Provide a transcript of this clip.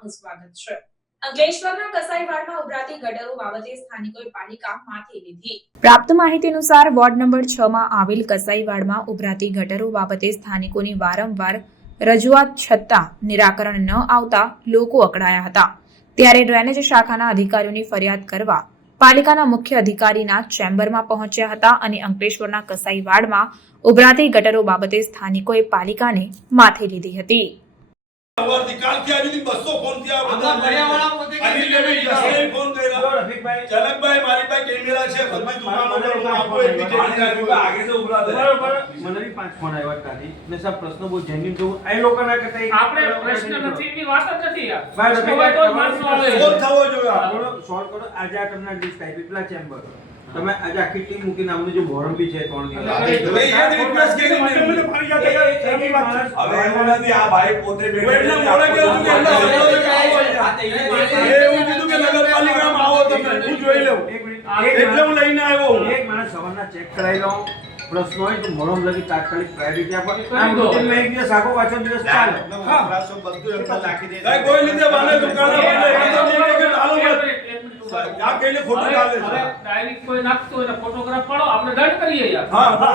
આપનું સ્વાગત છે। અંકલેશ્વરના કસાઈવાડમાં ઉભરાતી ગટરો બાબતે સ્થાનિકોએ પાલિકા માથે લીધી। પ્રાપ્ત માહિતી અનુસાર વોર્ડ નંબર 6 માં આવેલ કસાઈવાડમાં ઉભરાતી ગટરો બાબતે સ્થાનિકોની વારંવાર રજૂઆત છતાં નિરાકરણ ન આવતા લોકો અકળાયા હતા। ત્યારે ડ્રેનેજ શાખાના અધિકારીઓની ફરિયાદ કરવા પાલિકાના મુખ્ય અધિકારીના ચેમ્બરમાં પહોંચ્યા હતા અને અંકલેશ્વરના કસાઈવાડમાં ઉભરાતી ગટરો બાબતે સ્થાનિકોએ પાલિકાને માથે લીધી હતી। काल की अभी दिन 200 फोन किया बता बढ़ियावाला પોતે અનિલ લેવે યસે ફોન કર્યા રફીકભાઈ ચલકભાઈ મારી પાસે કેમેરા છે બધી દુકાનો પર હું આપકો એટલી ટેકનિક આगे से उभरा दे बरोबर મને भी 5 फोन આવ્યા તારી ને સબ પ્રશ્નો બહુ જેન્યુઇન તો આ લોકોના કરતા આપણે પ્રશ્ન નથી ની વાત જ નથી યાર ભાઈ રફીકભાઈ તો માણસો આવે સોલ્વ થવો જોઈએ આપણો સોલ્વ કરો આજે આ તમને લિસ્ટ આપી પેલા ચેમ્બર તમે આજે આખી ટીમ મૂકીને અમને જો મોરમ બી છે 3 દિવસ હવે એ રિક્વેસ્ટ કરી મને પાણી જાતે એની વાત છે હવે એવું નથી આ ભાઈ પોતે બેઠા મોરે કેવું કે એમના એવું કીધું કે નગરપાલિકામાં આવો તમે હું જોઈ લઉં એટલે હું લઈને આવ્યો એક માણસ સવારના ચેક કરાવી લઉં પ્રશ્ન હોય તો મોરમ લગી તાત્કાલિક પ્રાયોરિટી આપો આમ રૂટીનમાં એક દિવસ આખો પાછો દિવસ ચાલે હા પ્રાસો બધું એમ નાખી દે ભાઈ કોઈ લીધે બાને દુકાને બાને એ તો નહીં કે ડાલો મત આ કઈને ફોટો ડાલે છે ડાયરેક્ટ કોઈ નાખતો હોય ફોટોગ્રાફ પાડો આપણે દંડ કરીએ યાર હા 100%